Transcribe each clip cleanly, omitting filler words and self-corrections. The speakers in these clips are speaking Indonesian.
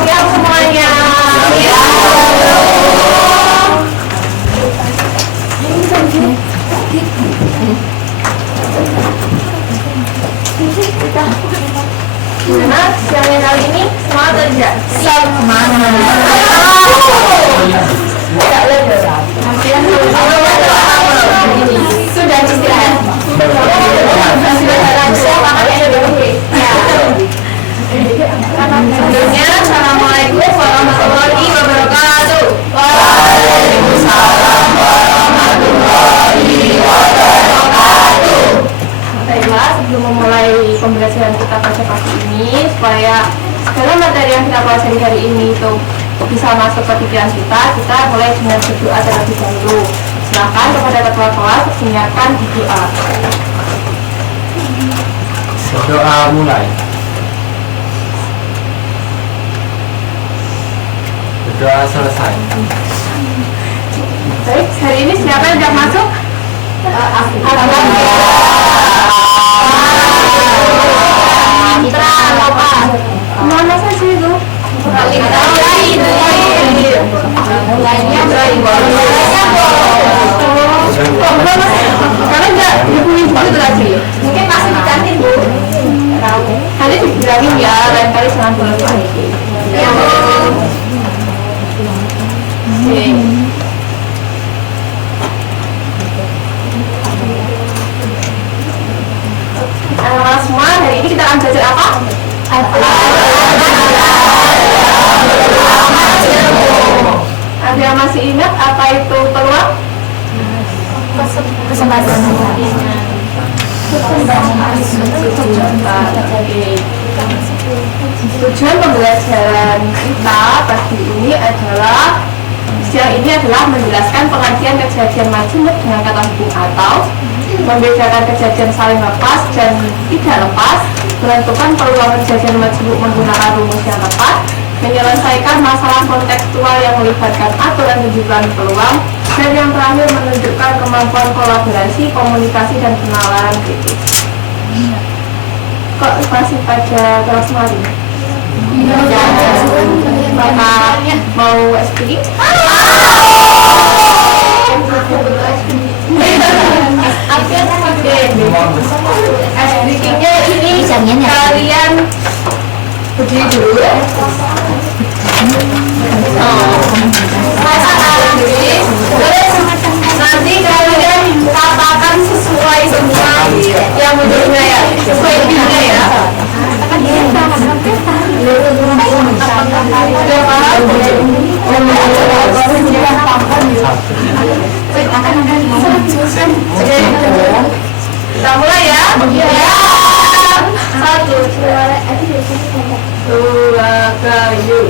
Siap semuanya. Gimana siangnya kali ini? Semangat atau tidak? Semangat. Sudah istirahat. Sebelumnya, assalamualaikum warahmatullahi wabarakatuh. Waalaikumsalam warahmatullahi wabarakatuh. Baiklah, sebelum memulai pembelajaran kita pada pagi ini, supaya segala materi yang kita pelajari hari ini itu bisa masuk ke pikiran kita mulai dengan berdoa terlebih dahulu. Silakan kepada ketua kelas menyiapkan doa. Berdoa mulai. Berdoa selesai. Baik, hari ini siapa yang sudah masuk? Mana saja itu? Karena enggak dipunyai buku itu lagi. Mungkin masih di kantin, Bu. Nanti dibilangin ya, lain kali jangan boleh. Ya, Bu. Anak-anak semua, hari ini kita akan belajar apa? Ada yang masih ingat apa itu peluang? Kesempatan. Tujuan pembelajaran kita pagi ini adalah menjelaskan pengertian kejadian majemuk dengan kata hubung atau, membedakan kejadian saling lepas dan tidak lepas, menentukan peluang kejadian majemuk menggunakan rumus yang tepat, menyelesaikan masalah kontekstual yang melibatkan aturan tujuan peluang, dan yang terakhir menunjukkan kemampuan kolaborasi, komunikasi, dan kenalan kritis. Kok masih pada kelas kemarin? Ya, Bapak mau speaking? Speakingnya ini kalian berdiri dulu ya. Nanti kalian katakan sesuai semua yang menurutnya ya, sesuai dirinya ya. Udah paham? Kita mulai ya. Ya. 1, 2, kayu.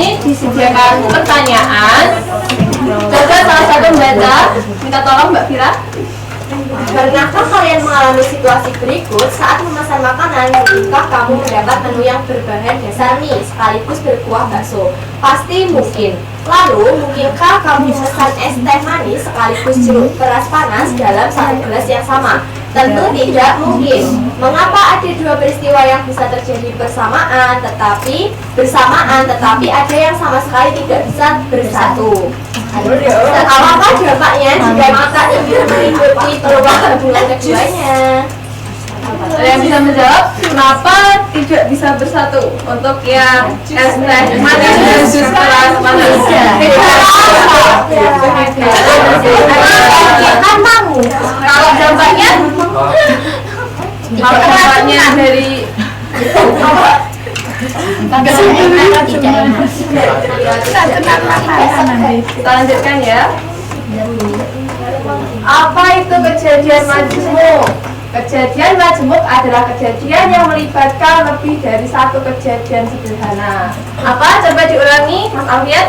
sini disediakan pertanyaan. Coba salah satu membaca. Minta tolong Mbak Fira. Pernahkah kalian mengalami situasi berikut saat memesan makanan? Mungkinkah kamu mendapat menu yang berbahan dasar mie sekaligus berkuah bakso? Pasti mungkin. Lalu, mungkinkah kamu memesan es teh manis sekaligus jeruk peras panas dalam satu gelas yang sama? Tentu tidak mungkin. Mengapa ada dua peristiwa yang bisa terjadi bersamaan tetapi ada yang sama sekali tidak bisa bersatu? Dan apakah dampaknya jika kita ingin mengikuti perubahan hubungan keduanya? Ada yang bisa menjawab kenapa tidak bisa bersatu untuk yang es teh manis dan jus keras panas? Kalau dampaknya dari kita lanjutkan ya. Apa itu kejadian majemuk? Kejadian majemuk adalah kejadian yang melibatkan lebih dari satu kejadian sederhana. Apa? Coba diulangi, Mas Alfian.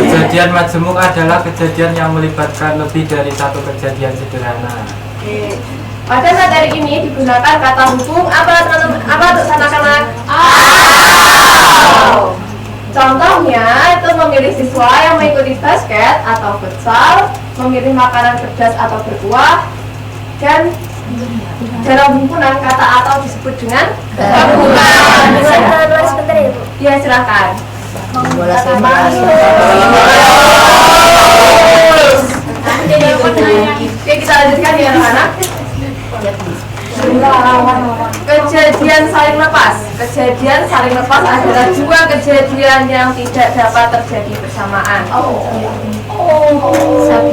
Kejadian majemuk adalah kejadian yang melibatkan lebih dari satu kejadian sederhana. Oke. Pada materi ini digunakan kata hubung apa teman-teman? Apa untuk anak-anak? Contohnya itu memilih siswa yang mengikuti basket atau futsal, memilih makanan pedas atau berkuah, dan dalam himpunan kata atau disebut dengan gabungan. Ya silakan. Oke, kita lanjutkan ya anak-anak. Kejadian saling lepas. Kejadian saling lepas adalah dua kejadian yang tidak dapat terjadi bersamaan.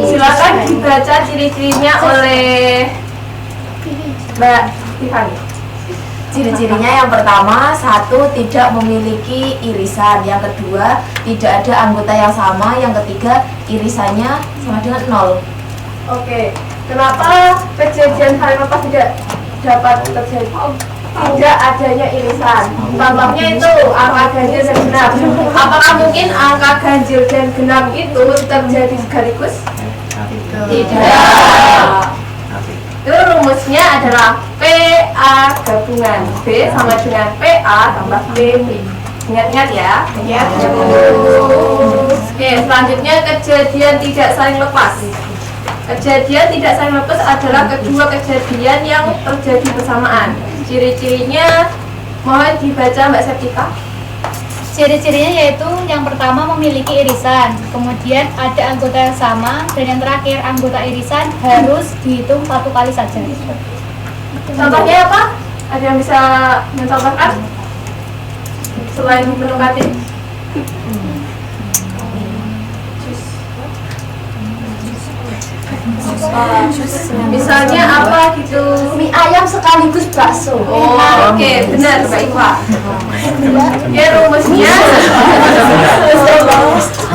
Silakan dibaca ciri-cirinya oleh Mbak Tiffany. Ciri-cirinya yang pertama, satu, tidak memiliki irisan. Yang kedua, tidak ada anggota yang sama. Yang ketiga, irisannya sama dengan 0. Oke, kenapa kejadian saling lepas tidak dapat terjadi? Tidak adanya irisan. Contohnya itu angka ganjil dan genap. Apakah mungkin angka ganjil dan genap itu terjadi sekaligus? Tidak. Itu rumusnya adalah PA gabungan B sama dengan PA tambah B. Ingat-ingat ya. Oke, selanjutnya kejadian tidak saling lepas. Kejadian tidak saling lepas adalah kedua kejadian yang terjadi bersamaan. Ciri-cirinya mohon dibaca Mbak Septika. Ciri-cirinya yaitu yang pertama memiliki irisan, kemudian ada anggota yang sama, dan yang terakhir anggota irisan harus dihitung satu kali saja. Contohnya apa? Ada yang bisa mencontohkan? Selain menu kantin. Misalnya apa gitu? Mie ayam sekaligus bakso. Oke, benar Mbak Iwa. Ya rumusnya.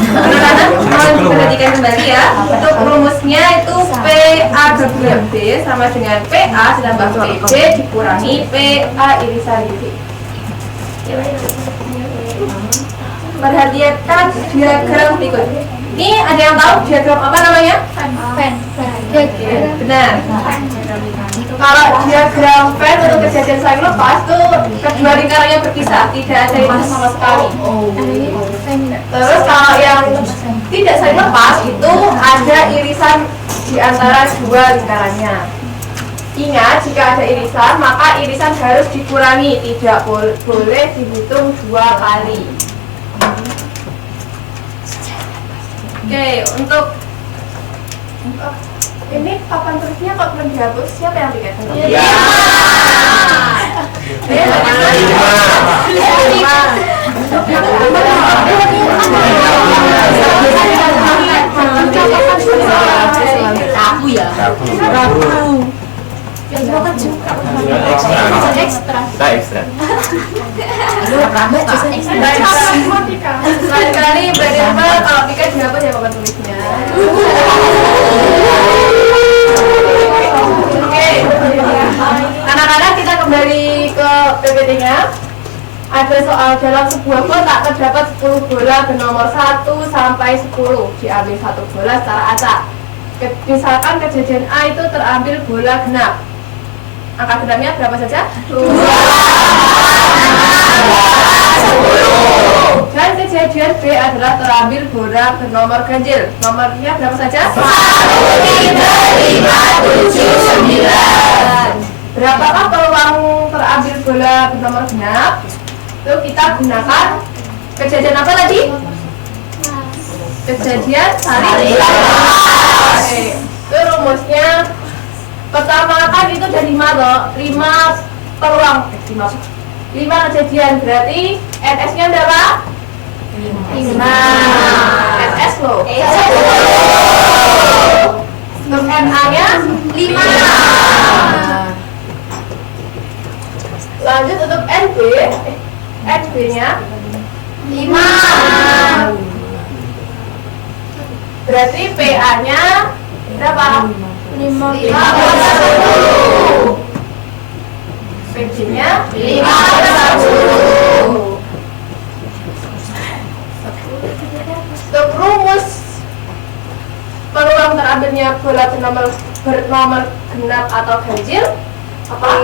Anak-anak mohon diperhatikan kembali ya. Untuk rumusnya itu PA gabungan B sama dengan PA ditambah PB dikurangi PA irisan B. Perhatikan diagram berikut. Ini ada yang tahu diagram apa namanya? Pen. Benar. Kalau diagram Venn untuk kejadian saling lepas tuh kedua lingkarannya berpisah, tidak ada irisan sama sekali. Terus kalau yang tidak saling lepas itu ada irisan di antara dua lingkarannya. Ingat, jika ada irisan maka irisan harus dikurangi, tidak boleh dihitung dua kali. Oke, untuk ini papan tulisnya kok belum dihapus? Siapa yang bikin? Iya. Aku ya. Kita ekstra. Lain kali Mbak Deva kalau Pika dihapus ya papan tulisnya. Oke, anak-anak kita kembali ke PPT-nya. Ada soal dalam sebuah kotak terdapat 10 bola bernomor 1 sampai 10. Diambil satu bola secara acak. Misalkan kejadian A itu terambil bola genap. Angka genapnya berapa saja? 2, 10. Dan kejadian B adalah terambil bola bernomor ganjil. Nomornya berapa saja? 1, 3, 5, 7, 9. Berapakah peluang terambil bola bernomor genap? Itu kita gunakan kejadian apa tadi? Kejadian saling lepas. Itu rumusnya pertama kan itu ada 5 loh, 5 peluang, 5 kejadian, berarti NS nya berapa? 5 NS loh. Untuk NA nya 5. Lanjut untuk NB nya 5. Berarti PA nya berapa? 5 PG nya 5 Untuk rumus peluang terambilnya bola bernomor genap atau ganjil apa?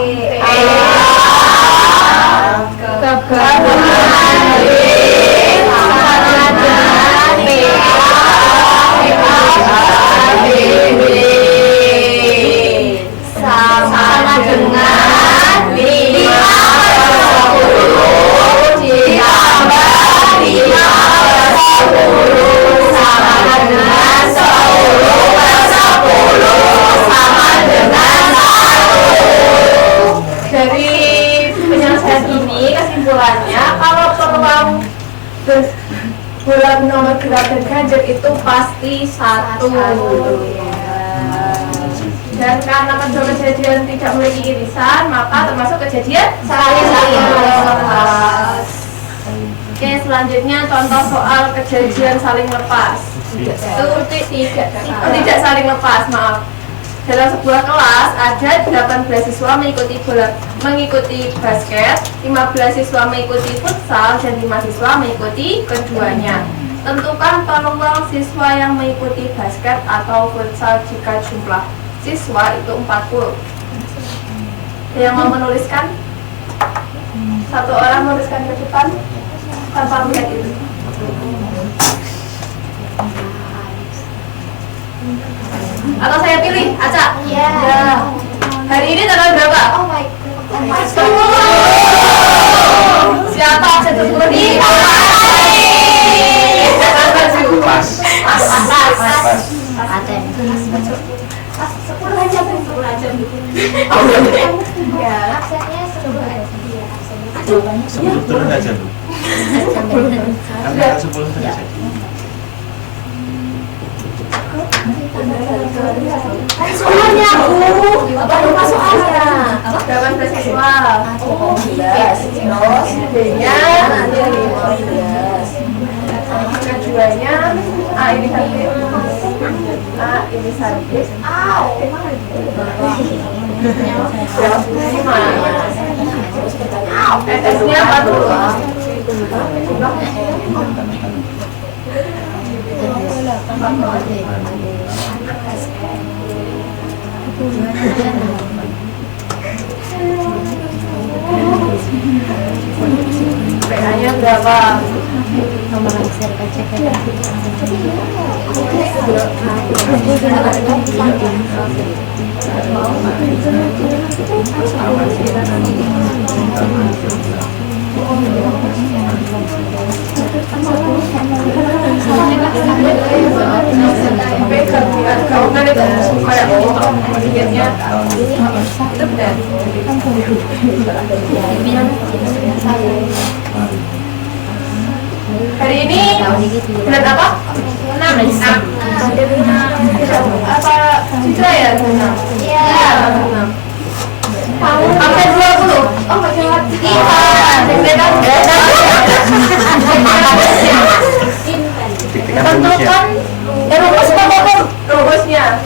Sama dengan 5 10 ditambah 5 10 sama dengan 10 sama dengan 1. Dari penyelesaian ini kesimpulannya kalau peluang bola nomor genap dan ganjil itu pasti 1. Dan karena kedua kejadian tidak memiliki irisan, maka termasuk kejadian saling lepas. Oke, selanjutnya contoh soal kejadian saling lepas. Tidak saling lepas, maaf. Dalam sebuah kelas ada 18 siswa mengikuti basket, 15 siswa mengikuti futsal, dan 5 siswa mengikuti keduanya. Tentukan peluang siswa yang mengikuti basket atau futsal jika jumlah siswa itu 40. Yang mau menuliskan? Satu orang menuliskan ke depan tanpa melihat itu. Atau saya pilih, Acak? Iya. Hari ini tanggal berapa? Oh my god. 10. Siapa absen 10 nih? Pas. Ya. Absennya 10 aja. Sebelum turun aja Bu. Kan 10 saja. Soalnya baru masuk aja. 18 siswa. 15 terus B-nya nanti 15. keduanya A ini cantik. A ini cantik. SS-nya 40. PA-nya berapa? Hari ini bulan apa? 6. Apa Citra ya? 6. Iya. Sampai 20. Oh my god. Tentukan rumusnya.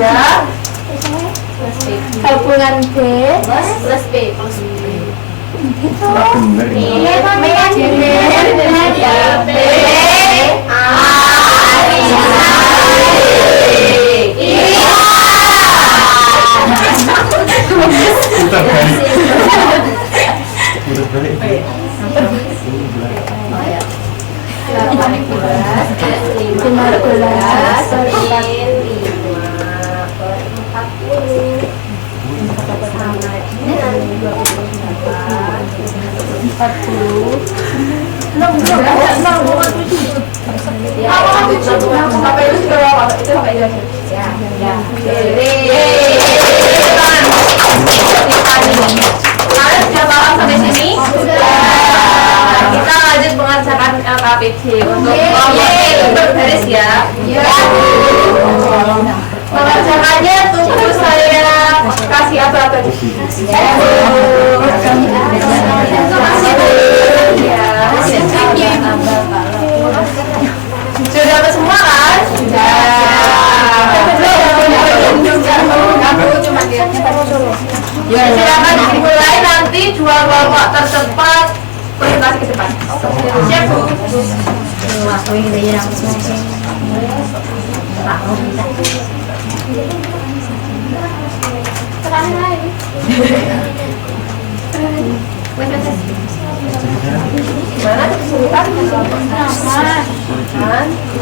ya gabungan B plus P Bener ini. Putar balik. Putar balik. Kalian sudah paham sampai sini? Kita lanjut mengerjakan LKPD untuk berbaris ya. Mengerjakannya tunggu saya kasih apa-apa. Sudah dapat semua kan? Ya, silakan dimulai nanti dua kelompok tercepat presentasi ke depan. Siap Bu? Mana kesulitan?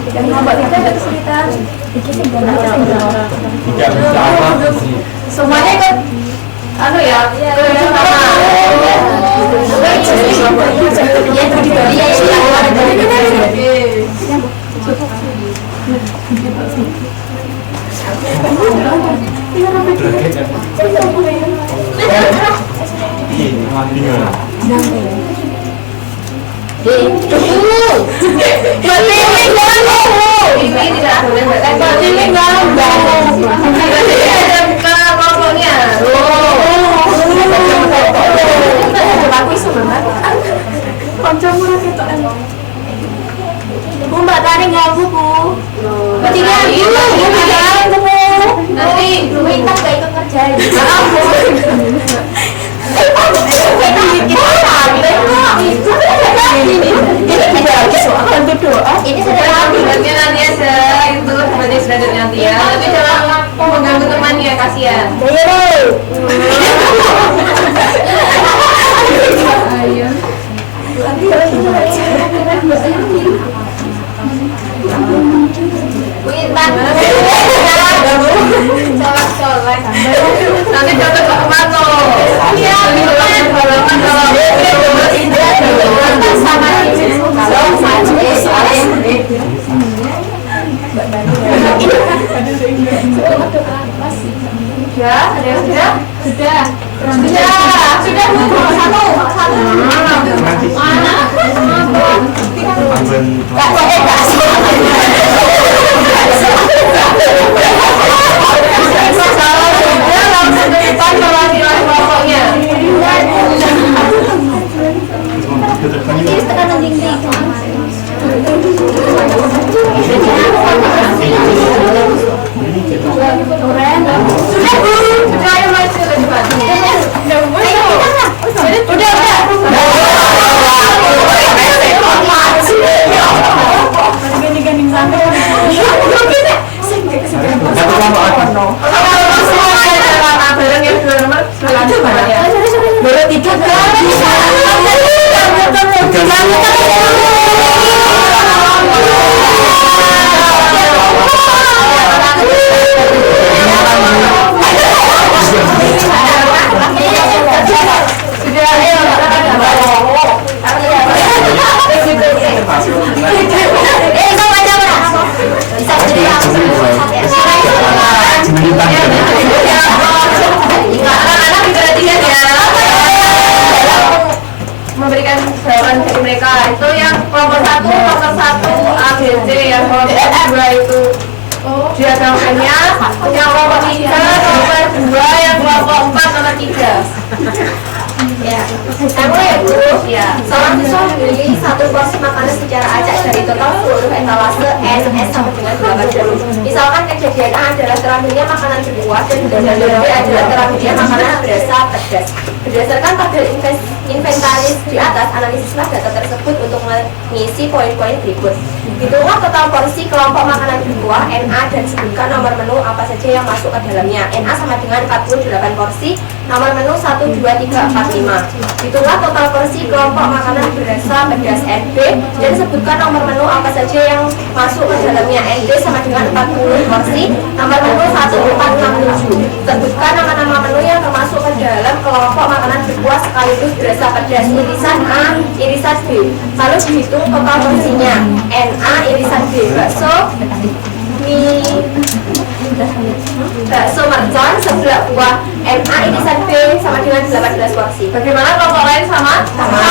Yang nomor 3 ada kesulitan. Tidak bisa. Semuanya ikut anu ya, Bu, Mbak Tari ganggu, Bu. nanti Bu Intan gak ikut kerjain. Ini sudah nanti aja itu sebagai standar nanti ya, tapi jangan mengganggu temannya, kasihan. Bu Intan. Colek-colek. Nanti dapat halaman loh. Iya, halaman loh. Sama Ya, ada yang sudah? Sudah. Sudah Bu. Satu. Mana? Langsung ke depan kalau nilai kelompoknya. tekanan dinding. Sudah ayo maju ke depan. Memberikan jawaban dari mereka itu yang kelompok 1 A, B, C, yang kelompok 2 itu diagramannya, yang kelompok 3 nomor 2, yang kelompok 4 nomor 3. Ya, kamu ya Bu. Ya. Seorang siswa memiliki satu porsi makanan secara acak dari total seluruh etalase NS sampai dengan 8. Misalkan kejadian A adalah terakhirnya makanan berkuah dan kejadian B adalah terakhirnya makanan berasa pedas. Berdasarkan tabel inventaris di atas, analisislah data tersebut untuk mengisi poin-poin berikut. Hitunglah total porsi kelompok makanan berkuah NA dan sebutkan nomor menu apa saja yang masuk ke dalamnya. NA sama dengan 48 porsi, nomor menu 1, 2, 3, 4, 5. Hitunglah total porsi kelompok makanan berasa pedas NB dan sebutkan nomor menu apa saja yang masuk ke dalamnya. ND sama dengan 40 porsi, nomor menu 1, 4, 6, 7. Sebutkan nama-nama menu yang termasuk ke dalam kelompok makanan berkuah sekaligus berasa pedas. Irisan A, irisan B. Lalu dihitung total porsinya. NA irisan B, bakso mercon sebelah buah. NA irisan B sama dengan 18 porsi. Bagaimana kelompok lain sama? Sama.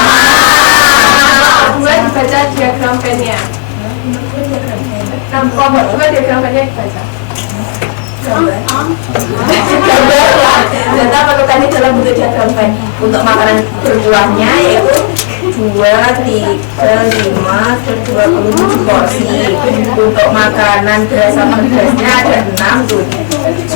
Dua dibaca diagram pennya. Kelompok dua diagram pennya dibaca. Gambar ya, data perlukannya dalam bentuk diagram pen. Untuk makanan berbuahnya yaitu 2, 3, 5, 27 porsi. Untuk makanan berasa pedasnya ada 6,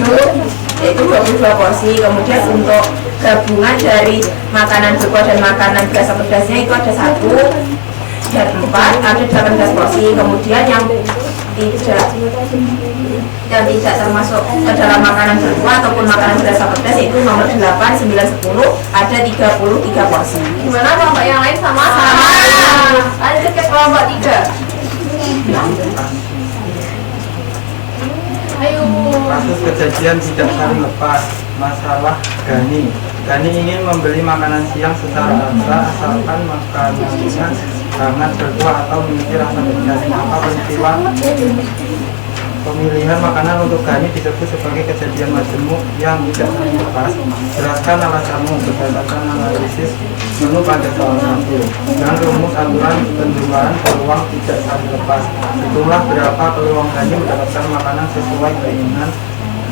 7, yaitu 22 porsi. Kemudian untuk gabungan dari makanan berkuah dan makanan berasa pedasnya itu ada 1 dan 4, ada 18 porsi. Kemudian yang tidak termasuk ke dalam makanan berkuah ataupun makanan berasa pedas itu nomor 8, 9, 10 ada 33 porsi. Gimana kelompok yang lain sama? Sama. Lanjut ke kelompok 3. Ayo. Kasus kejadian tidak saling lepas. Masalah Gani. Gani ingin membeli makanan siang secara asa asalkan makanannya sangat berkuah atau memiliki rasa pedas. Maka peristiwa pemilihan makanan untuk Gani disebut sebagai kejadian majemuk yang tidak saling lepas. Jelaskan alasanmu berdasarkan analisis menu pada soal 1 dengan rumus aturan penjualan peluang tidak saling lepas. Hitunglah berapa peluang Gani mendapatkan makanan sesuai keinginan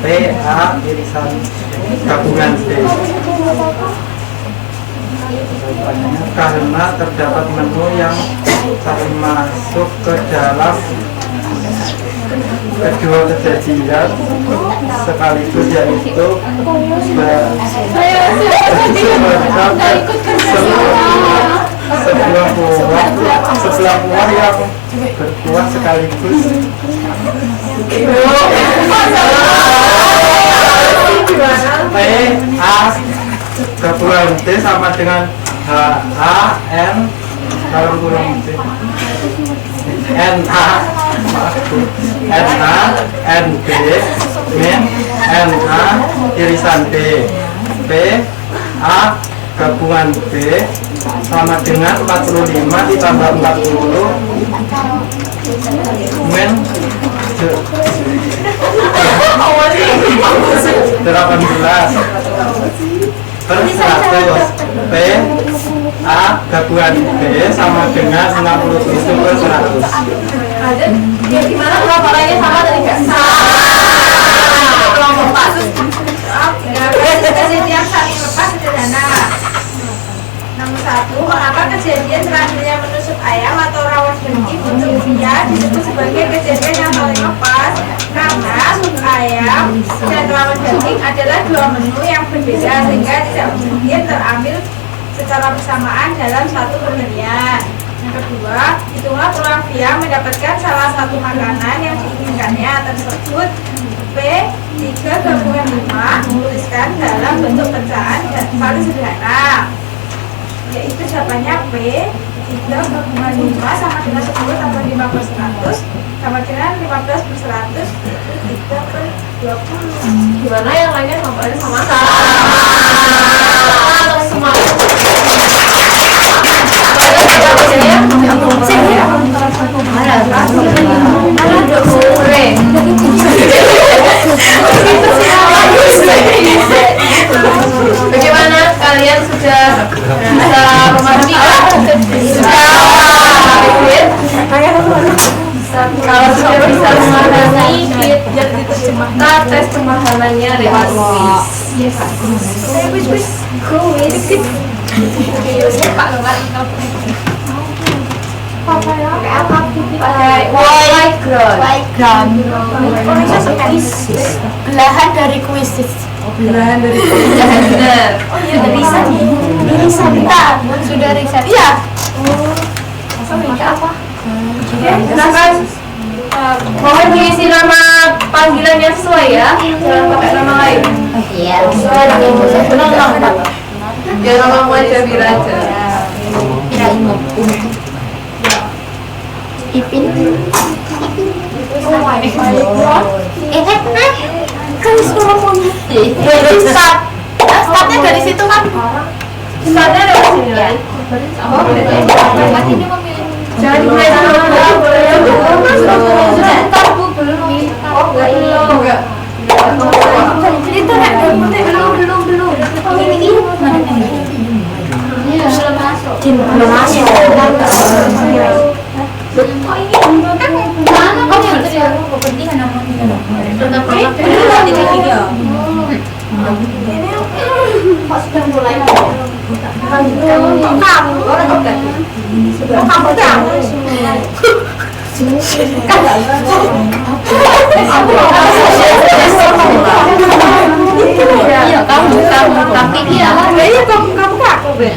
P, A, irisan gabungan C. Karena terdapat menu yang saling masuk ke dalam kedua kejadian sekaligus yaitu sebelah buah yang berkuah sekaligus P, A gabungan D sama dengan H, A, N dalam kurung C N, A N, A, N, B min N, A irisan B P, A gabungan B sama dengan 45 ditambah 40 min 18 per 100 P A gabungan B sama dengan 67 per 100. Lanjut. Ya gimana kelompok lainnya sama tadi nggak? Sama. Kelompok 4. Kejadian saling lepas sederhana. Nomor 1, mengapa kejadian selanjutnya menusuk ayam atau rawon daging untuk dia disebut sebagai kejadian yang saling lepas? Karena sup ayam dan rawon daging adalah dua menu yang berbeda sehingga tidak mungkin terambil secara bersamaan dalam satu pembelian. Yang kedua, hitunglah peluang dia mendapatkan salah satu makanan yang diinginkannya tersebut. P, 3 gabungan 5 tuliskan dalam bentuk pecahan dan paling sederhana, yaitu jawabannya P, 3 gabungan 5 sama dengan 10 tambah 5 per 100 sama dengan 15 per 100 itu 3 per 20. Gimana yang lainnya kelompok lainnya sama? Sama. Semua. Bagaimana kalian sudah bisa memahami kan? Kalau sudah bisa memahami, kita diterjemahkan tes pemahamannya lewat kuis. Kuis. Belahan dari kuisis. Belahan dari benar. Oh iya, riset. Riset kita. Sudah riset. Iya. Apa? Silakan. Mohon diisi nama panggilan yang sesuai ya. Jangan pakai nama lain. Iya. Ya nama aja Biraja. Ipin. Kan suaramu. Startnya dari situ kan. Startnya dari sini ya. Oh, Berarti ini memilih. jangan dimulai dulu. Sudah ntar Bu belum. Oh, enggak. Itu nek belum. Ini mana nih? Belum masuk. Belum masuk. Mana kok yang tadi aku kepentingan namanya. Kok sudah mulai? Kamu orang enggak. Kamu kamu. Iya kamu tapi iya Iya kamu aku Ben.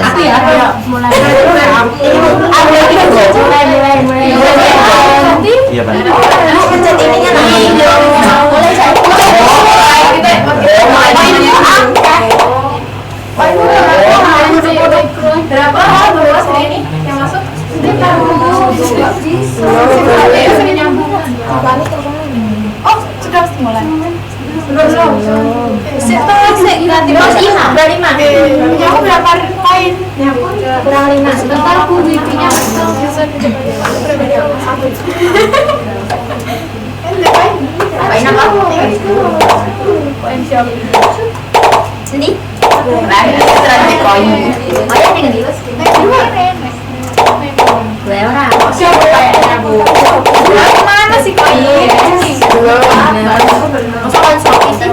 aku ya Mulai. Iya, Pak. Pencet ininya nanti. Mulai saya. Berapa bolos ini yang masuk? oh sudah mulai Ganti bos 5. Berapa 5? punya aku berapa poin Kurang 5. sebentar aku wifi-nya bisa Apain apa? poin siapa Sini. Terakhir koin. Banyak yang di dua orang. Siapa kayaknya Bu? mana sih koin Masa kan Shopee sih?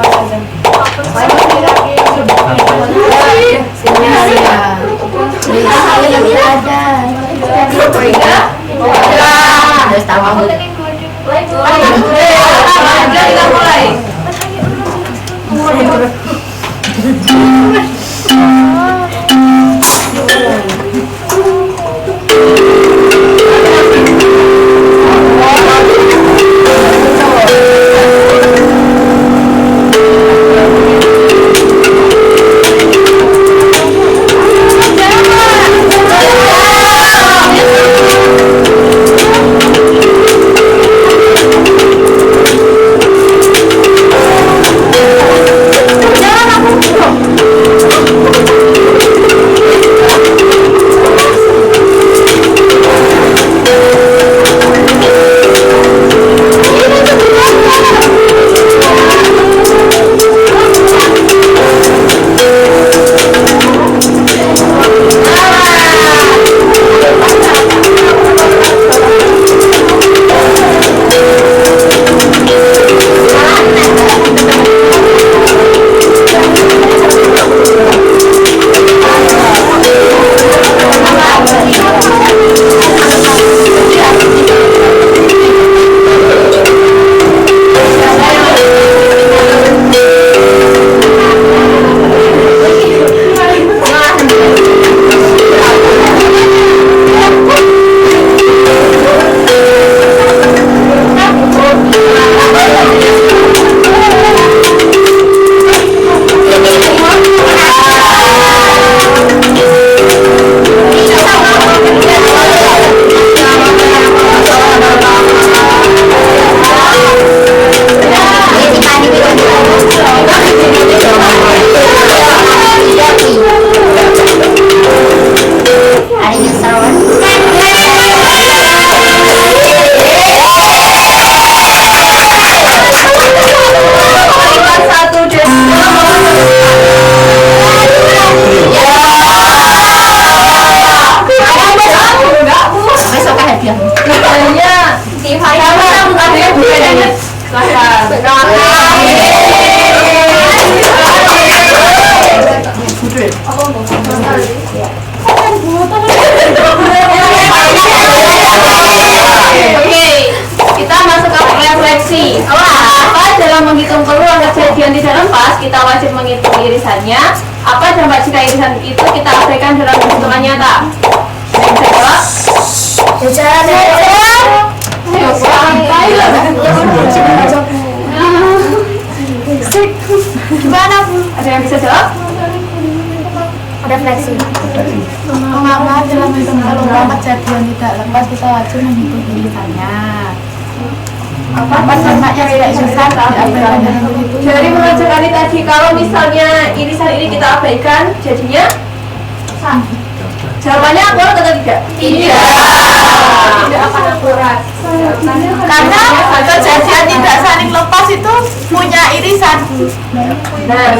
Harus tahu aku. Kita mulai. kita wajib menghitung irisannya. Apa dampak jika irisan itu kita abaikan dalam hitungan nyata? Yang bisa jawab? Gimana Bu? Ada yang bisa jawab? Refleksi. Mengapa dalam hitung peluang kejadian tidak lepas kita wajib menghitung irisannya? Apa dampak yang tidak irisan diabaikan dalam hitung? Dari mengajarkan ini tadi, kalau misalnya irisan ini kita abaikan, jadinya jawabannya akurat atau tidak? Tidak akan akurat. Karena kejadian tidak saling lepas itu punya irisan. Nah,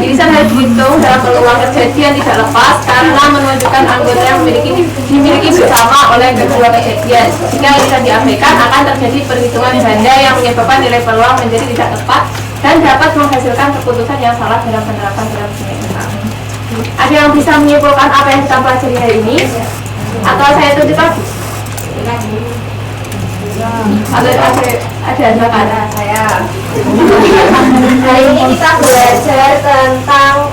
irisan harus dihitung dalam peluang kejadian tidak lepas karena menunjukkan anggota yang dimiliki bersama oleh kedua kejadian. Jika irisan diabaikan, akan terjadi perhitungan ganda yang menyebabkan nilai peluang menjadi tidak tepat dan dapat menghasilkan keputusan yang salah dalam penerapan dalam semester. Ada yang bisa menyimpulkan apa yang kita pelajari hari ini? Atau saya tutup lagi? Ada kata saya. Hari ini kita belajar tentang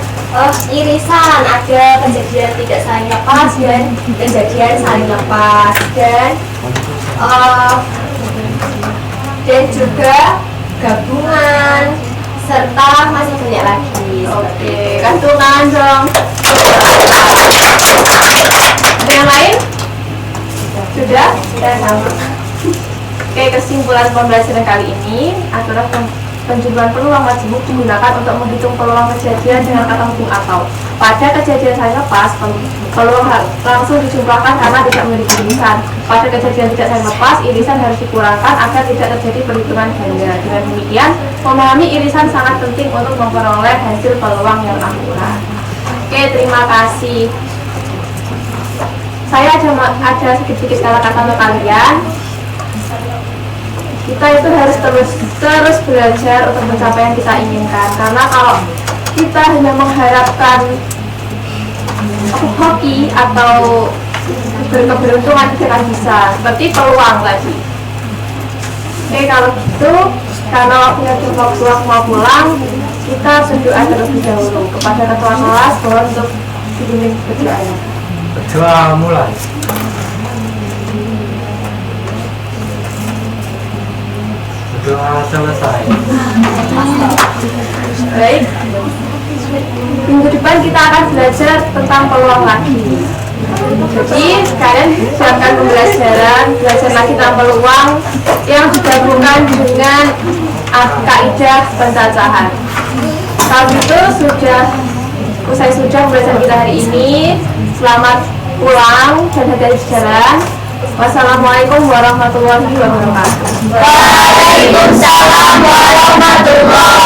irisan. Ada kejadian tidak saling lepas dan kejadian saling lepas dan juga gabungan serta masih banyak lagi. Oke, kasih tangan dong. Ada yang lain? Sudah? Sudah sama. Oke, kesimpulan pembelajaran kali ini adalah penjumlahan peluang majemuk digunakan untuk menghitung peluang kejadian dengan kata hubung atau. Pada kejadian saling lepas, peluang langsung dijumlahkan karena tidak memiliki irisan. Pada kejadian tidak saling lepas, irisan harus dikurangkan agar tidak terjadi perhitungan ganda. Dengan demikian, memahami irisan sangat penting untuk memperoleh hasil peluang yang akurat. Oke, terima kasih. Saya ada sedikit kata-kata untuk kalian. Kita itu harus terus belajar untuk mencapai yang kita inginkan. Karena kalau kita hanya mengharapkan hoki atau berkeberuntungan tidak akan bisa. Seperti peluang tadi. Oke, kalau gitu, karena waktunya sudah mau pulang, kita berdoa terlebih dahulu kepada ketua kelas bahwa untuk dibimbing berdoanya. Berdoa mulai. Berdoa selesai. Baik, minggu depan kita akan belajar tentang peluang lagi. Jadi kalian siapkan pembelajaran, belajar lagi tentang peluang yang digabungkan dengan kaidah pencacahan. Kalau gitu sudah usai pembelajaran kita hari ini. Selamat pulang dan hati-hati di jalan. Wassalamualaikum warahmatullahi wabarakatuh. Waalaikumsalam warahmatullahi